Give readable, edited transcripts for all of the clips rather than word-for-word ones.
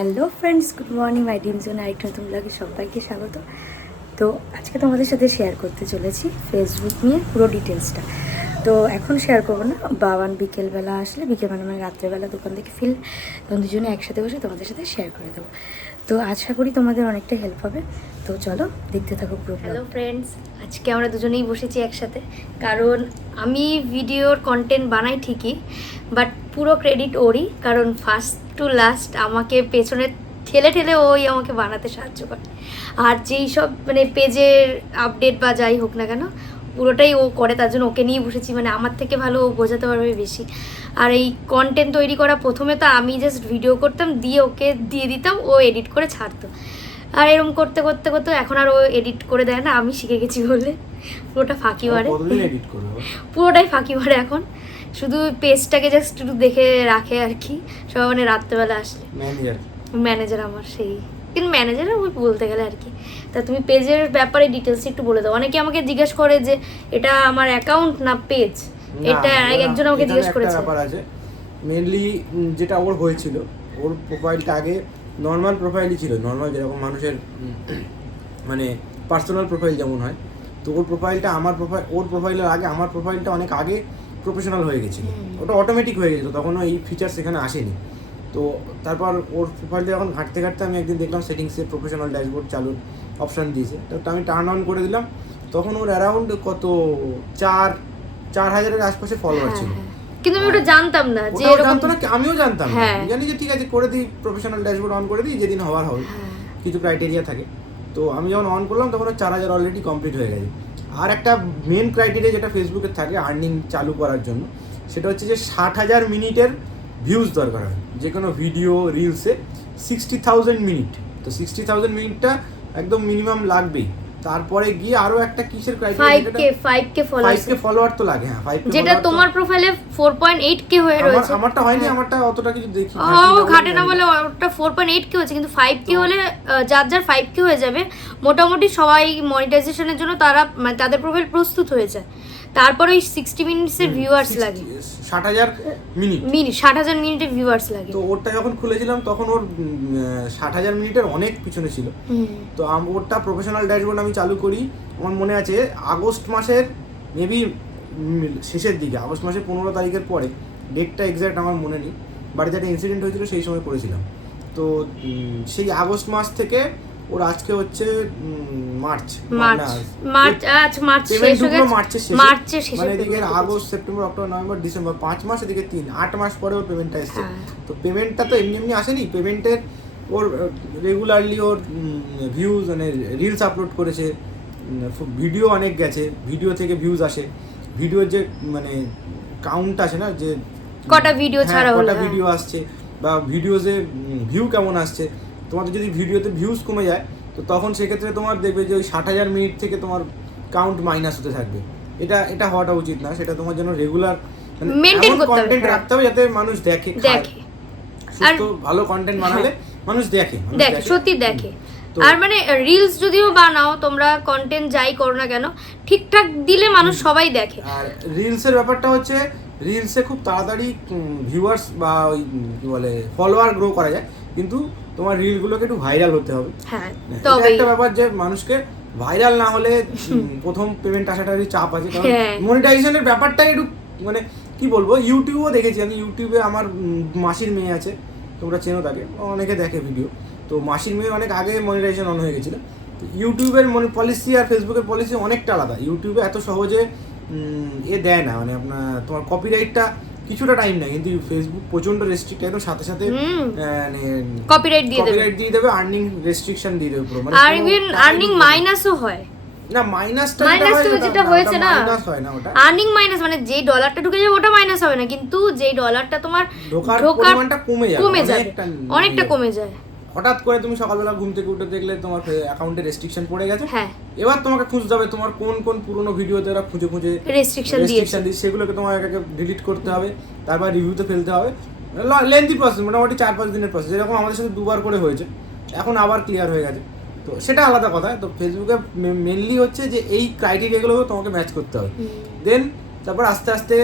Hello friends, good morning. My dream zone আরেকটা নতুন ব্লগে সবাইকে স্বাগত। তো আজকে তোমাদের সাথে শেয়ার করতে চলেছি ফেসবুক নিয়ে পুরো ডিটেলসটা। তো এখন শেয়ার করবো না, বাবান বিকেলবেলা আসলে, বিকেল মানে রাত্রেবেলা দোকান থেকে ফিরলে তখন দুজনে একসাথে বসে তোমাদের সাথে শেয়ার করে দেবো। তো আশা করি তোমাদের অনেকটা হেল্প হবে। তো চলো দেখতে থাকো পুরো। হ্যালো ফ্রেন্ডস, আজকে আমরা দুজনেই বসেছি একসাথে, কারণ আমি ভিডিওর কন্টেন্ট বানাই ঠিকই, বাট পুরো ক্রেডিট ওরই, কারণ ফার্স্ট টু লাস্ট আমাকে পেছনে ঠেলে ঠেলে ওই আমাকে বানাতে সাহায্য করে। আর যেই সব মানে পেজের আপডেট বা যাই হোক না কেন, পুরোটাই ও করে, তার জন্য ওকে নিয়ে বসেছি। মানে আমার থেকে ভালো ও বোঝাতে পারবে বেশি। আর এই কন্টেন্ট তৈরি করা প্রথমে তো আমি জাস্ট ভিডিও করতাম, দিয়ে ওকে দিয়ে দিতাম, ও এডিট করে ছাড়তো। আর এরকম করতে করতে করতে এখন আর ও এডিট করে দেয় না, আমি শিখে গেছি বলে পুরোটা ফাঁকি মারে, পুরোটাই ফাঁকি মারে। এখন শুধু পেজটাকে জাস্ট একটু দেখে রাখে আর কি, সব মানে রাত্রেবেলা আসলে। ম্যানেজার আমার সেই, কিন্তু ম্যানেজার ওই বলতে গেলে আর কি। তা তুমি পেজের ব্যাপারে ডিটেলস একটু বলে দাও। অনেকে আমাকে জিজ্ঞেস করে যে এটা আমার অ্যাকাউন্ট না পেজ, এটা একজন আমাকে জিজ্ঞেস করেছে। ব্যাপার আছে মেইনলি যেটা ওর হয়েছিল, ওর প্রোফাইলটা আগে নর্মাল প্রোফাইলই ছিল, নর্মাল যেরকম মানুষের মানে পার্সোনাল প্রোফাইল যেমন হয়। তো ওর প্রোফাইলটা আমার প্রোফাইল, ওর প্রোফাইলের আগে আমার প্রোফাইলটা অনেক আগে প্রফেশনাল হয়ে গেছিলো, ওটা অটোমেটিক হয়ে গেছিলো, তখনও এই ফিচার্স এখানে আসেনি। তো তারপর ওর প্রোফাইলটা যখন ঘাঁটতে ঘাঁটতে আমি একদিন দেখলাম সেটিংসে প্রফেশনাল ড্যাশবোর্ড চালুর অপশান দিয়েছে, তো আমি টার্ন অন করে দিলাম। তখন ওর অ্যারাউন্ড কত 4,000-এর আশপাশে ফলোয়ার ছিল, কিন্তু আমি ওটা জানতাম না যে জানতো না, আমিও জানতাম না। জানি যে ঠিক আছে করে দিই, প্রফেশনাল ড্যাশবোর্ড অন করে দিই, যেদিন হওয়ার হবে, কিছু ক্রাইটেরিয়া থাকে। তো আমি যখন অন করলাম তখন 4,000 অলরেডি কমপ্লিট হয়ে গেছে। আর একটা মেন ক্রাইটেরিয়া যেটা ফেসবুকে থাকে আর্নিং চালু করার জন্য, সেটা হচ্ছে যে 60,000 মিনিটের ভিউজ দরকার হয় যে কোনো ভিডিও রিলসে। 60,000 মিনিট, তো 60,000 মিনিটটা একদম মিনিমাম লাগবেই। তারপরে গিয়ে আরো একটা কিসের ক্রাইটেরিয়া, 5k ফলোয়ার তো লাগে। হ্যাঁ, 5k, যেটা তোমার প্রোফাইলে 4.8k হয়ে রয়েছে। আমারটা হয়নি, আমারটা অতটা কিছু দেখি ঘাটে না বলে ওটা 4.8k হচ্ছে, কিন্তু 5k হলে যার 5k হয়ে যাবে মোটামুটি সবাই মনিটাইজেশনের জন্য তারা মানে তাদের প্রোফাইল প্রস্তুত হয়ে যায়। তারপরে ওই 60 মিনিটসের ভিউয়ার্স লাগে, 60,000 মিনিট 60,000 মিনিটের ভিউয়ার্স লাগে। তো ওরটা যখন খুলেছিলাম তখন ওর 60,000 মিনিটের অনেক পিছনে ছিল। তো ওরটা প্রফেশনাল ড্যাশবোর্ড আমি চালু করি, আমার মনে আছে আগস্ট মাসের মেবি শেষের দিকে, আগস্ট মাসের 15 তারিখের পরে, ডেটটা এক্স্যাক্ট আমার মনে নেই, বাড়িতে একটা ইনসিডেন্ট হয়েছিল সেই সময় করেছিলাম। তো সেই আগস্ট মাস থেকে ওর আজকে হচ্ছে মার্চের শেষে, মানে এদিকে August, September, October, November, December 5 মাস, এদিকে 8 মাস পরে ওর পেমেন্টটা এসেছে। তো পেমেন্টটা তো এমনি আসেনি, পেমেন্টের ওর রেগুলারলি ওর ভিউজ মানে রিলস আপলোড করেছে, ভিডিও অনেক গেছে, ভিডিও থেকে ভিউজ আসে, ভিডিওর যে মানে কাউন্ট আসে না, যে কটা ভিডিও ছাড়া হলো, কটা ভিডিও আসছে বা ভিডিওতে ভিউ কেমন আসছে। তোমাদের যদি ভিডিওতে ভিউজ কমে যায়, তো তখন সেক্ষেত্রে তোমার দেখবে যে ওই 60,000 মিনিট থেকে তোমার কাউন্ট মাইনাস হতে থাকবে। এটা হওয়াটা উচিত না, সেটা তোমার জন্য রেগুলার মেইনটেইন করতে হবে, কন্টেন্ট রাখতে হবে যাতে মানুষ দেখে। আর ভালো কন্টেন্ট বানালে মানুষ দেখে, সত্যি দেখে। আর মানে রিলস যদিও বানাও তোমরা, কন্টেন্ট যাই করো না কেন, ঠিকঠাক দিলে মানুষ সবাই দেখে। আর রিলসের ব্যাপারটা হচ্ছে, রিলসে খুব তাড়াতাড়ি ভিউয়ার্স বা ওই কি বলে ফলোয়ার গ্রো করা যায়, কিন্তু তোমার রিলগুলোকে একটু ভাইরাল হতে হবে। হ্যাঁ, তবে একটা ব্যাপার যে মানুষকে ভাইরাল না হলে প্রথম পেমেন্ট আসাটা চাপ আছে, কারণ মনিটাইজেশনের ব্যাপারটাই একটু মানে কি বলবো। ইউটিউবও দেখেছি আমি, ইউটিউবে আমার মাসির মেয়ে আছে, তোমরা চেনো তাকে, অনেকে দেখে ভিডিও। তো মাসির মেয়ে অনেক আগে মনিটাইজেশন অন হয়ে গেছিলো। ইউটিউবের পলিসি আর ফেসবুকের পলিসি অনেকটা আলাদা। ইউটিউবে এত সহজে দেয় না, মানে আপনার তোমার কপিরাইটটা কিছুটা টাইম নেয়, কিন্তু ফেসবুক প্রচন্ড রেস্ট্রিক্ট, একদম সাথে সাথে মানে কপিরাইট দিয়ে দেবে, আর্নিং রেস্ট্রিকশন দিয়ে দেবে পুরো, মানে আর ইভেন আর্নিং মাইনাসও হয় না। মাইনাসটা যেটা হয়েছে না, মাইনাস হয় না, ওটা আর্নিং মাইনাস মানে যেই ডলারটা ঢুকে যাবে ওটা মাইনাস হবে না, কিন্তু যেই ডলারটা তোমার ঢোকার পরিমাণটা কমে যাবে, অনেকটা কমে যায়। হঠাৎ করে তুমি সকালবেলা ঘুম থেকে উঠে দেখলে তোমার অ্যাকাউন্টে রেস্ট্রিকশন পড়ে গেছে। এবার তোমাকে খুঁজতে হবে তোমার কোন কোন পুরনো ভিডিওতে ওরা খুঁজে রেস্ট্রিকশন দিয়েছে, সেগুলোকে তোমার একে ডিলিট করতে হবে, তারপর রিভিউতে ফেলতে হবে। লেন্থি প্রসেস, মোটামুটি 4-5 দিনের প্রসেস, যেরকম আমাদের সাথে 2বার করে হয়েছে, এখন আবার ক্লিয়ার হয়ে গেছে। তো সেটা আলাদা কথা। তো ফেসবুকে মেনলি হচ্ছে যে এই ক্রাইটেরিয়াগুলোকে তোমাকে ম্যাচ করতে হবে, দেন তারপর আস্তে আস্তে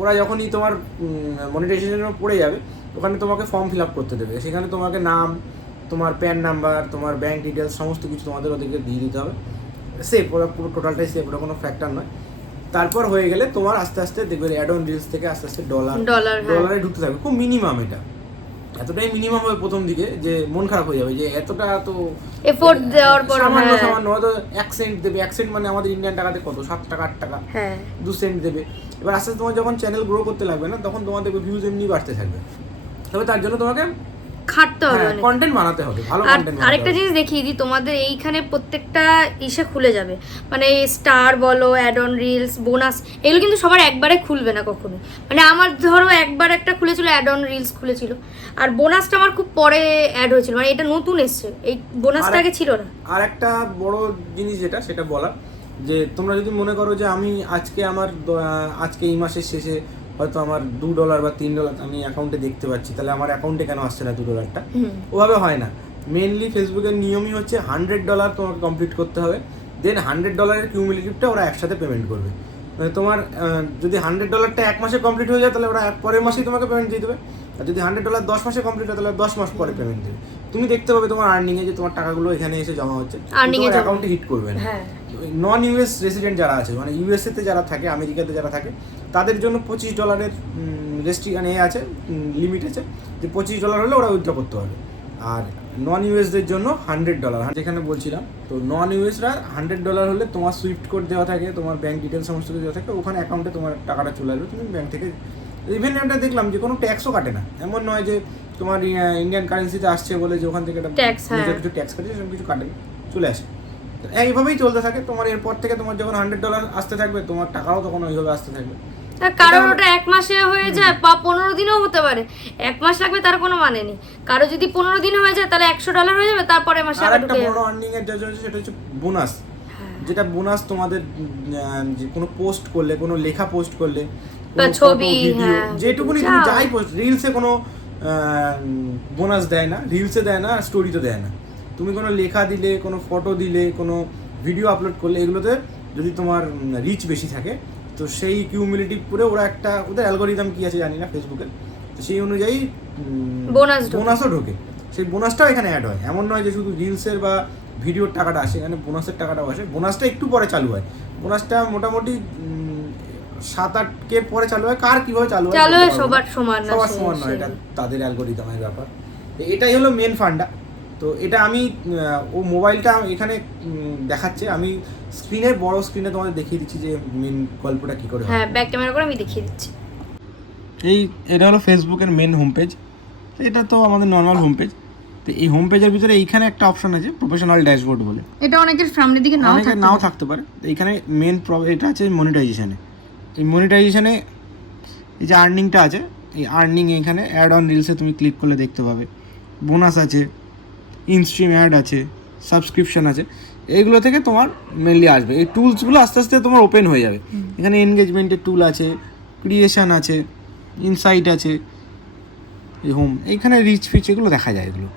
ওরা যখনই তোমার মনিটাইজেশন পড়ে যাবে, ওখানে তোমাকে ফর্ম ফিল আপ করতে দেবে, সেখানে তোমাকে নাম, তোমার প্যান নাম্বার, তোমার ব্যাঙ্ক ডিটেলস সমস্ত কিছু তোমাদের ওদেরকে দিয়ে দিতে হবে। সেফ, ওরা পুরো টোটালটাই সেফ, ওটা কোনো ফ্যাক্টর নয়। তারপর হয়ে গেলে তোমার আস্তে আস্তে দেখবে অ্যাড অন রিলস থেকে আস্তে আস্তে ডলারে ঢুকতে থাকবে। খুব মিনিমাম, এটা এতটাই মিনিমাম হবে প্রথম দিকে যে মন খারাপ হয়ে যাবে যে এতটা তো এফোর্ট দেওয়ার পর সামান্য সামান্য হয়তো 1 সেন্ট দেবে। 1 সেন্ট মানে আমাদের ইন্ডিয়ান টাকাতে কত, 7 টাকা 8 টাকা, 2 সেন্ট দেবে। এবার আস্তে আস্তে তোমার যখন চ্যানেল গ্রো করতে লাগবে না, তখন তোমার দেখবে ভিউজ এমনি বাড়তে থাকবে। তবে তার জন্য তোমাকে খাটতে হবে, কন্টেন্ট বানাতে হবে, ভালো কন্টেন্ট। আরেকটা জিনিস দেখিয়ে দিই তোমাদের, এইখানে প্রত্যেকটা ইসে খুলে যাবে, মানে স্টার বলো, অ্যাড অন রিলস, বোনাস, এগুলো কিন্তু সবার একবারে খুলবে না কখনো। মানে আমার ধরো একবার একটা খুলেছিল, অ্যাড অন রিলস খুলেছিল, আর বোনাসটা আমার খুব পরে অ্যাড হয়েছিল, মানে এটা নতুন এসছে, এই বোনাসটা আগে ছিল না। আর একটা বড় জিনিস যেটা, সেটা বলা যে তোমরা যদি মনে করো যে আমি আজকে এই মাসের শেষে হয়তো আমার $2 বা $3 আমি অ্যাকাউন্টে দেখতে পাচ্ছি, তাহলে আমার অ্যাকাউন্টে কেন আসছে না $2? ওভাবে হয় না। মেনলি ফেসবুকের নিয়মই হচ্ছে $100 তোমাকে কমপ্লিট করতে হবে, দেন $100 কিউমুলেটিভটা ওরা একসাথে পেমেন্ট করবে। মানে তোমার যদি $100টা 1 মাসে কমপ্লিট হয়ে যায়, তাহলে ওরা পরের মাসেই তোমাকে পেমেন্ট দিয়ে দেবে। আর যদি $100 10 মাসে কমপ্লিট হয়, তাহলে 10 মাস পরে পেমেন্ট দেবে। তুমি দেখতে পাবে তোমার আর্নিংয়ে যে তোমার টাকাগুলো এখানে এসে জমা হচ্ছে, তোমার অ্যাকাউন্টে হিট করবে না। নন ইউএস রেসিডেন্ট যারা আছে, মানে ইউএসএতে যারা থাকে, আমেরিকাতে যারা থাকে, তাদের জন্য $25 রেস্ট্রিকশন আছে, লিমিট আছে, যে $25 হলে ওরা উইথড্র করতে পারবে। আর নন ইউএসদের জন্য $100, যেখানে বলছিলাম। তো নন ইউএসরা $100 হলে তোমার সুইফট কোড দেওয়া থাকে, তোমার ব্যাঙ্ক ডিটেলস সমস্ত কিছু দেওয়া থাকে, ওখানে অ্যাকাউন্টে তোমার টাকাটা চলে আসবে, তুমি ব্যাঙ্ক থেকে। ইভেন এটা দেখলাম যে কোনো ট্যাক্সও কাটে না, এমন নয় যে তোমার ইন্ডিয়ান কারেন্সিতে আসছে বলে যে ওখান থেকে কিছু ট্যাক্স কাটে, সেরকম কিছু কাটে, চলে আসে। এইভাবেই চলতে থাকে। তোমার এরপর থেকে তোমার যখন $100 আসতে থাকবে, তোমার টাকাও তখন ওইভাবে আসতে থাকবে। কারণ ওটা 1 মাসে হয়ে যায় বা 15 দিনও হতে পারে, 1 মাস লাগবে তার কোনো মানে নেই। কারো যদি 15 দিন হয়ে যায়, তাহলে $100 হয়ে যাবে, তারপরে মাসে আবার ঢুকে যাবে। বড় আর্নিং এর যেটা হচ্ছে, সেটা হচ্ছে বোনাস। যেটা বোনাস তোমাদের যে কোনো পোস্ট করলে, কোনো লেখা পোস্ট করলে, ছবি, ভিডিও, যেটুকুনি তুমি যাই পোস্ট, রিলসে কোনো বোনাস দেয় না, রিলসে দেয় না, স্টোরিতে দেয় না। তুমি কোনো লেখা দিলে, কোনো ফটো দিলে, কোনো ভিডিও আপলোড করলে, এগুলোতে যদি তোমার রিচ বেশি থাকে, তো সেই কিউমুলেটিভ করে ওরা একটা, ওদের অ্যালগোরিদম কি আছে জানি না ফেসবুকের, তো সেই অনুযায়ী বোনাসও ঢোকে। সেই বোনাসটাও এখানে অ্যাড হয়। এমন নয় যে শুধু রিলসের বা ভিডিওর টাকাটা আসে, এখানে বোনাসের টাকাটাও আসে। বোনাসটা একটু পরে চালু হয়, বোনাসটা মোটামুটি 7-8K পরে চালু হয়। কার কীভাবে চালু হয় সবার সমান নয়, এটা তাদের অ্যালগোরিদমের ব্যাপার। এটাই হলো মেন ফান্ডা। তো এটা আমি ও মোবাইলটা এখানে দেখাচ্ছে, আমি স্ক্রিনে, বড় স্ক্রিনে তোমাদের দেখিয়ে দিচ্ছি যে মেন গল্পটা কী করে। হ্যাঁ, ব্যাক ক্যামেরা করে আমি দেখিয়ে দিচ্ছি। এটা হলো ফেসবুকের মেন হোম পেজ। এটা তো আমাদের নর্মাল হোম পেজ। তো এই হোম পেজের ভিতরে এইখানে একটা অপশন আছে প্রফেশনাল ড্যাশবোর্ড বলে। এটা অনেকের সামনের দিকে নাও থাকতে পারে। এইখানে মেন এটা আছে মনিটাইজেশনে। এই মনিটাইজেশনে এই যে আর্নিংটা আছে, এই আর্নিং এখানে অ্যাড অন রিলসে তুমি ক্লিক করলে দেখতে পাবে। বোনাস আছে, ইনস্ট্রিম অ্যাড আছে, সাবস্ক্রিপশন আছে, এইগুলো থেকে তোমার মেনলি আসবে। এই টুলসগুলো আস্তে আস্তে তোমার ওপেন হয়ে যাবে। এখানে এনগেজমেন্টের টুল আছে, ক্রিয়েশন আছে, ইনসাইট আছে, এই হোম, এইখানে রিচ ফিচ এগুলো দেখা যায় এগুলো।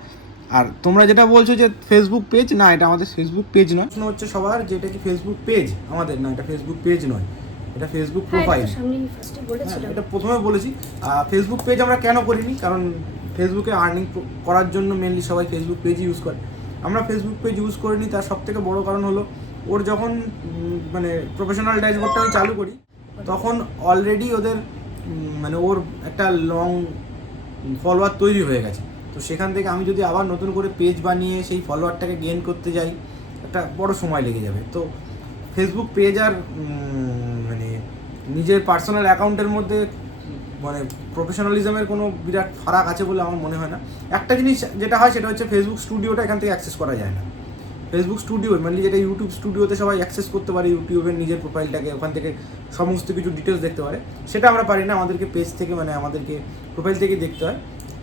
আর তোমরা যেটা বলছো যে ফেসবুক পেজ, না, এটা আমাদের ফেসবুক পেজ নয়। প্রশ্ন হচ্ছে সবার যে এটা কি ফেসবুক পেজ আমাদের? না, এটা ফেসবুক পেজ নয়, এটা ফেসবুক প্রোফাইল। এটা প্রথমে বলেছি। ফেসবুক পেজ আমরা কেন করিনি, কারণ ফেসবুকে আর্নিং করার জন্য মেনলি সবাই ফেসবুক পেজ ইউজ করে। আমরা ফেসবুক পেজ ইউজ করিনি, তার সবথেকে বড় কারণ হলো ওর যখন মানে প্রফেশনাল ড্যাশবোর্ডটা আমি চালু করি, তখন অলরেডি ওদের মানে ওর একটা লং ফলোয়ার তৈরি হয়ে গেছে। তো সেখান থেকে আমি যদি আবার নতুন করে পেজ বানিয়ে সেই ফলোয়ারটাকে গেইন করতে যাই, একটা বড় সময় লেগে যাবে। তো ফেসবুক পেজ আর মানে নিজের পার্সোনাল অ্যাকাউন্টের মধ্যে মানে প্রফেশনালিজমের কোনো বিরাট ফারাক আছে বলে আমার মনে হয় না। একটা জিনিস যেটা হয় সেটা হচ্ছে ফেসবুক স্টুডিওটা এখান থেকে অ্যাক্সেস করা যায় না। ফেসবুক স্টুডিও মানে যেটা ইউটিউব স্টুডিওতে সবাই অ্যাক্সেস করতে পারে, ইউটিউবের নিজের প্রোফাইলটাকে, ওখান থেকে সমস্ত কিছু ডিটেলস দেখতে পারে, সেটা আমরা পারি না। আমাদেরকে পেজ থেকে, মানে আমাদেরকে প্রোফাইল থেকে দেখতে হয়।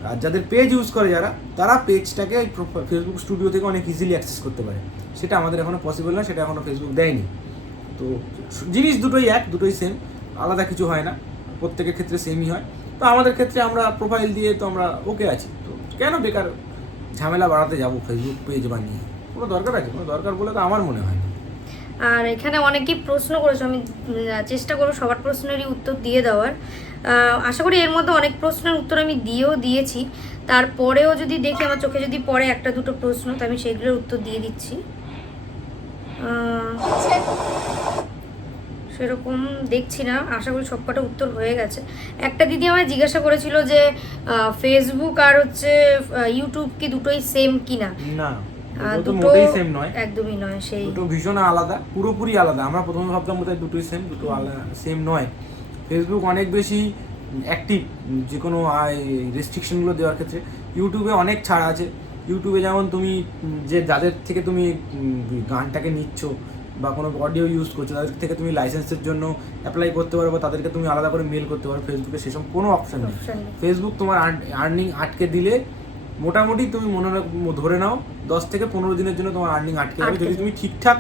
আর যাদের পেজ ইউজ করে যারা, তারা পেজটাকে ফেসবুক স্টুডিও থেকে অনেক ইজিলি অ্যাক্সেস করতে পারে। সেটা আমাদের এখনও পসিবল না, সেটা এখনও ফেসবুক দেয়নি। তো জিনিস দুটোই দুটোই সেম, আলাদা কিছু হয় না, প্রত্যেকের ক্ষেত্রে সেমই হয়। তো আমাদের ক্ষেত্রে আমরা প্রোফাইল দিয়ে তো আমরা ওকে আছি। তো কেন বেকার ঝামেলা বাড়াতে যাবো ফেসবুক পেজ বানিয়ে? কোনো দরকার আছে? কোনো দরকার বলে তো আমার মনে হয় না। আর এখানে অনেকেই প্রশ্ন করেছো, আমি চেষ্টা করবো সবার প্রশ্নেরই উত্তর দিয়ে দেওয়ার। আশা করি এর মধ্যে অনেক প্রশ্নের উত্তর আমি দিয়েছি, তারপরেও যদি দেখি আমার চোখে যদি পড়ে একটা দুটো প্রশ্ন, তো আমি সেগুলোর উত্তর দিয়ে দিচ্ছি। সেরকম দেখছি না, আশা করি সবকটা উত্তর হয়ে গেছে। একটা দিদি আমায় জিজ্ঞাসা করেছিল যে ফেসবুক আর হচ্ছে ইউটিউব কি দুটোই সেম কিনা। না, দুটো মোটেই সেম নয়, একদমই নয়, সেই দুটো ভীষণ আলাদা, পুরোপুরি আলাদা। আমরা প্রথমে ভাবতাম বোধহয় দুটোই সেম, দুটো সেম নয়। ফেসবুক অনেক বেশি অ্যাক্টিভ যে কোনো রেস্ট্রিকশনগুলো দেওয়ার ক্ষেত্রে। ইউটিউবে অনেক ছাড় আছে। ইউটিউবে যেমন তুমি যাদের থেকে তুমি গানটাকে নিচ্ছ বা কোনো অডিও ইউজ করছো, তাদের থেকে তুমি লাইসেন্সের জন্য অ্যাপ্লাই করতে পারো বা তাদেরকে তুমি আলাদা করে মেল করতে পারো। ফেসবুকে সেসব কোনো অপশন নেই। ফেসবুক তোমার আর্নিং আটকে দিলে মোটামুটি তুমি ধরে নাও 10 থেকে 15 দিনের জন্য তোমার আর্নিং আটকে যাবে। যদি তুমি ঠিকঠাক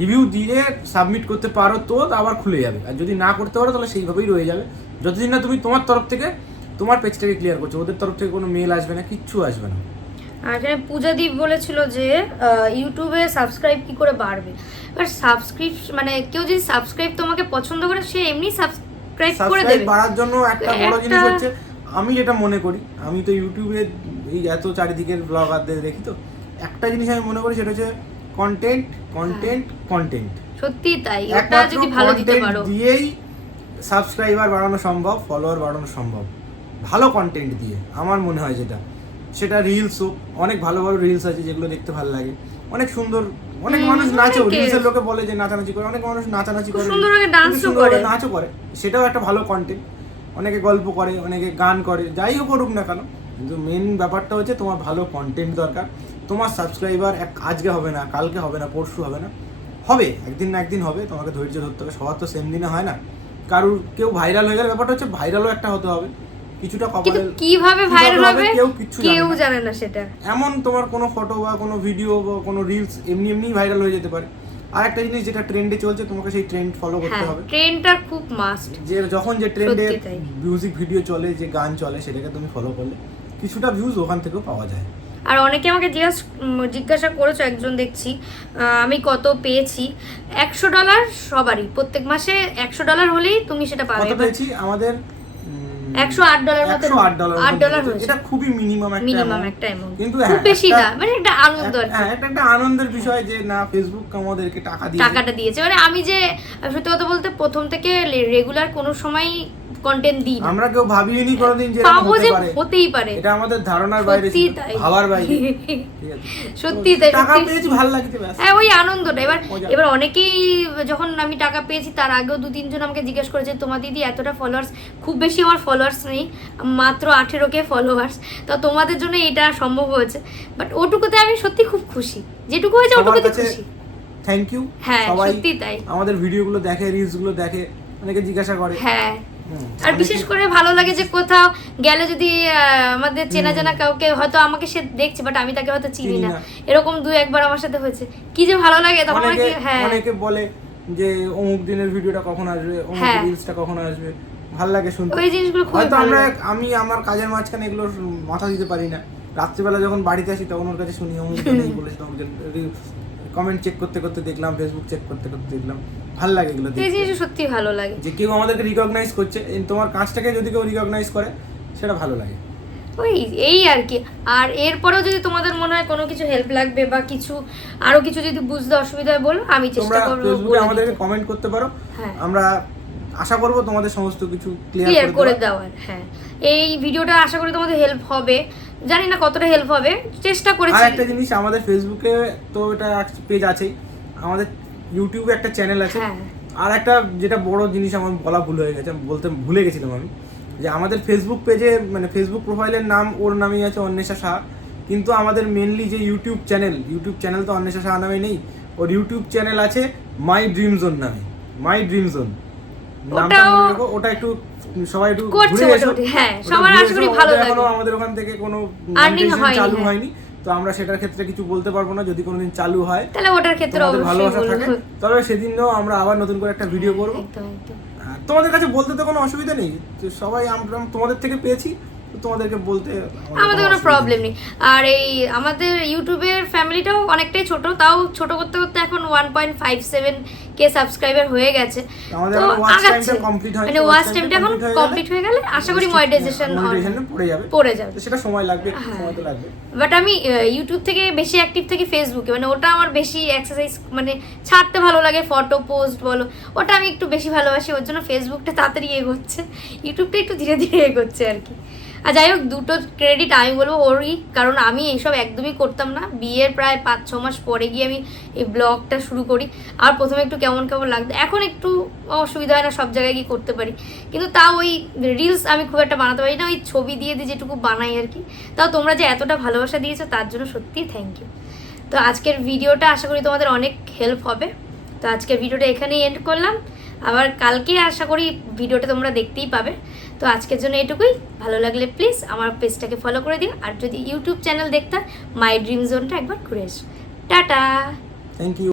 রিভিউ দিয়ে সাবমিট করতে পারো তো আবার খুলে যাবে, আর যদি না করতে পারো তাহলে সেইভাবেই রয়ে যাবে যতদিন না তুমি তোমার তরফ থেকে তোমার পেজটাকে ক্লিয়ার করছো। ওদের তরফ থেকে কোনো মেল আসবে না, কিচ্ছু আসবে না। আর এখানে পূজাদীপ বলেছিল যে ইউটিউবে সাবস্ক্রাইব কি করে বাড়বে। এবার মানে কেউ যদি সাবস্ক্রাইব তোমাকে পছন্দ করে, সে এমনি সাবস্ক্রাইব করে দেবে। বাড়ার জন্য একটা বড় জিনিস হচ্ছে, আমি যেটা মনে করি, আমি তো ইউটিউবে এই এত চারিদিকের ব্লগারদের দেখি, তো একটা জিনিস আমি মনে করি সেটা হচ্ছে কন্টেন্ট। সত্যি তাই, ওটা যদি ভালো দিতে পারো দিয়েই সাবস্ক্রাইবার বাড়ানো সম্ভব, ফলোয়ার বাড়ানো সম্ভব, ভালো কন্টেন্ট দিয়ে। আমার মনে হয় সেটা রিলস হোক, অনেক ভালো ভালো রিলস আছে যেগুলো দেখতে ভালো লাগে, অনেক সুন্দর। অনেক মানুষ নাচেও, রিলসের লোকে বলে যে নাচানাচি করে, অনেক মানুষ নাচানাচি করে, নাচও করে, সেটাও একটা ভালো কন্টেন্ট। অনেকে গল্প করে, অনেকে গান করে, যাই হোক করুক না কেন, কিন্তু মেন ব্যাপারটা হচ্ছে তোমার ভালো কন্টেন্ট দরকার। তোমার সাবস্ক্রাইবার আজকে হবে না, কালকে হবে না, পরশু হবে না, হবে একদিন না একদিন হবে। তোমাকে ধৈর্য ধরতে হবে, সবার তো সেম দিনে হয় না। কারুর কেউ ভাইরাল হয়ে গেলে ব্যাপারটা হচ্ছে ভাইরালও একটা হতে হবে, কিছুটা কপালে। কিভাবে ভাইরাল হবে কেউ জানে না সেটা। এমন তোমার কোনো ফটো বা কোনো ভিডিও বা কোনো রিলস এমনি ভাইরাল হয়ে যেতে পারে। আর একটা জিনিস যেটা ট্রেন্ডে চলছে, তোমাকে সেই ট্রেন্ড ফলো করতে হবে। ট্রেন্ডটা খুব মাস্ট, যে যখন যে ট্রেন্ডে মিউজিক ভিডিও চলে, যে গান চলে, সেটাকে তুমি ফলো করলে কিছুটা ভিউজ ওখান থেকেও পাওয়া যায়। আর অনেকে আমাকে জিজ্ঞাসা করেছো, একজন দেখছি আমি কত পেয়েছি। $100 সবারই, প্রত্যেক মাসে $100 হলেই তুমি সেটা পাবে। কত পেয়েছি? আমাদের $108 মতো, $8 হয়েছে। এটা খুবই মিনিমাম একটা অ্যামাউন্ট, কিন্তু খুব বেশি না, মানে একটা আনন্দ। হ্যাঁ, একটা আনন্দের বিষয় যে না, ফেসবুক আমাদেরকে টাকাটা দিয়েছে। মানে আমি যে সত্যি কথা বলতে প্রথম থেকে রেগুলার কোনো সময় কন্টেন্ট দিই না। আমরা কেউ ভাবিনি কোনোদিন যে হতেই পারে, এটা আমাদের ধারণার বাইরে, ভাবার বাইরে। ঠিক আছে, সত্যি তাই, টাকা পেয়েছি ভালো লাগছে, ব্যাস। হ্যাঁ, ওই আনন্দটা। এবার অনেকেই যখন আমি টাকা পেয়েছি তার আগেও 2-3 জন আমাকে জিজ্ঞেস করেছে, তোমার দিদি এতটা ফলোয়ার্স, খুব বেশি আমার ফলোয়ার্স নেই, মাত্র 18K ফলোয়ার্স, তো তোমাদের জন্য এটা সম্ভব হয়েছে। বাট ওটুকুতে আমি সত্যি খুব খুশি, যেটুকু হয়েছে ওটুকুতে খুশি। Thank you. হ্যাঁ, সত্যি তাই। আমাদের ভিডিওগুলো দেখে, রিলস গুলো দেখে, অনেকে জিজ্ঞাসা করে। হ্যাঁ, আর বিশেষ করে ভালো লাগে যে কোথাও গেলে যদি আমাদের চেনা জানা কাউকে, হয়তো আমাকে সে দেখছে বাট আমি তাকে হয়তো চিনি না, এরকম 2-1 বার আমার সাথে হয়েছে, কি যে ভালো লাগে তখন। অনেকে বলে যে অমুক দিনের ভিডিওটা কখন আসবে, অমুক রিলসটা কখন আসবে, ভালো লাগে শুনতে। ওই জিনিসগুলো খুব হয়তো আমি আমার কাজের মাঝখানে এগুলো মাথা দিতে পারি না, রাত্রিবেলা যখন বাড়িতে আসি তখন ওর কাছে শুনি, অমুক দিন বলেছে, তখন কমেন্ট চেক করতে করতে দেখলাম, ফেসবুক চেক করতে করতে দেখলাম, ভালো লাগে এগুলো দেখতে। এই জিনিস সত্যি ভালো লাগে যে কেউ আমাদেরকে রিকগনাইজ করছে, তোমার কাজটাকে যদি কেউ রিকগনাইজ করে, সেটা ভালো লাগে। এই আর কি। আর এরপরেও যদি তোমাদের মনে হয় কোনো কিছু হেল্প লাগবে বা আরো কিছু যদি বুঝতে অসুবিধা হয় বলো, আমি চেষ্টা করব। ফেসবুকে আমাদেরকে কমেন্ট করতে পারো, আমরা আশা করব তোমাদের সমস্ত কিছু ক্লিয়ার করে দেওয়ার। হ্যাঁ, এই ভিডিওটা আশা করি তোমাদের হেল্প হবে, জানি না কতটা হেল্প হবে, চেষ্টা করেছি। আর একটা জিনিস, আমাদের ফেসবুকে তো এটা পেজ আছেই, আমাদের ইউটিউবে একটা চ্যানেল আছে। আর একটা যেটা বড় জিনিস আমার বলা ভুল হয়ে গেছে, বলতে ভুলে গেছিলাম আমি, যে আমাদের ফেসবুক পেজে, মানে ফেসবুক প্রোফাইলের নাম ওর নামেই আছে, অন্বেষা সাহা, কিন্তু আমাদের মেনলি যে ইউটিউব চ্যানেল তো অন্বেষা সাহা নামে নেই, ওর ইউটিউব চ্যানেল আছে মাই ড্রিম জোন নামে। মাই ড্রিম জোন নামটা মনে রাখো, ওটা একটু সবাই একটু ঘুরে এসো। হ্যাঁ, সবার আশা করি ভালো লাগে। এখনো আমাদের ওখান থেকে কোনো চালু হয়নি, তো আমরা সেটার ক্ষেত্রে কিছু বলতে পারবো না। যদি কোনোদিন চালু হয় তাহলে ওটার ক্ষেত্রে ভালোবাসা থাকে, তবে সেদিনও আমরা আবার নতুন করে একটা ভিডিও করবো। তোমাদের কাছে বলতে তো কোনো অসুবিধা নেই, সবাই আমরা তোমাদের থেকে পেয়েছি, তো তোমাদেরকে বলতে আমাদের কোনো প্রবলেম নেই। আর এই আমাদের ইউটিউবের ফ্যামিলিটাও অনেকটাই ছোট, তাও ছোট করতে করতে এখন 1.57k সাবস্ক্রাইবার হয়ে গেছে। আমাদের তো ওয়াচ আগাচ্ছে, টাইমটা কমপ্লিট হয়, মানে ওয়াচ টাইমটা এখন কমপ্লিট হয়ে গেলে আশা করি মনিটাইজেশন পড়ে যাবে। তো সেটা সময় লাগবে, সময় তো লাগবে। বাট আমি ইউটিউব থেকে বেশি অ্যাক্টিভ থাকি ফেসবুকে, মানে ওটা আমার বেশি এক্সারসাইজ মানে ছাড়তে ভালো লাগে, ফটো পোস্ট বলো, ওটা আমি একটু বেশি ভালোবাসি, ওর জন্য ফেসবুকটা তাড়াতাড়ি এগোচ্ছে, ইউটিউবটা একটু ধীরে ধীরে এগোচ্ছে আর কি। আর যাই হোক, দুটো ক্রেডিট আমি বলবো ওরই, কারণ আমি এইসব একদমই করতাম না। বিয়ের প্রায় 5-6 মাস পরে গিয়ে আমি এই ব্লগটা শুরু করি। আর প্রথমে একটু কেমন কেমন লাগতো, এখন একটু অসুবিধা হয় না, সব জায়গায় গিয়ে করতে পারি। কিন্তু তাও ওই রিলস আমি খুব একটা বানাতে পারি না, ওই ছবি দিয়ে দিয়ে যেটুকু বানাই আর কি। তাও তোমরা যে এতটা ভালোবাসা দিয়েছো তার জন্য সত্যিই থ্যাংক ইউ। তো আজকের ভিডিওটা আশা করি তোমাদের অনেক হেল্প হবে। তো আজকের ভিডিওটা এখানেই এন্ড করলাম, আবার কালকে আশা করি ভিডিওটা তোমরা দেখতেই পাবে। তো আজকের জন্য এটুকুই। ভালো লাগলে প্লিজ আমার পেজটাকে ফলো করে দিও, আর যদি ইউটিউব চ্যানেল দেখতে মাই ড্রিম জোনটা একবার ঘুরে এসো। টাটা। Thank you.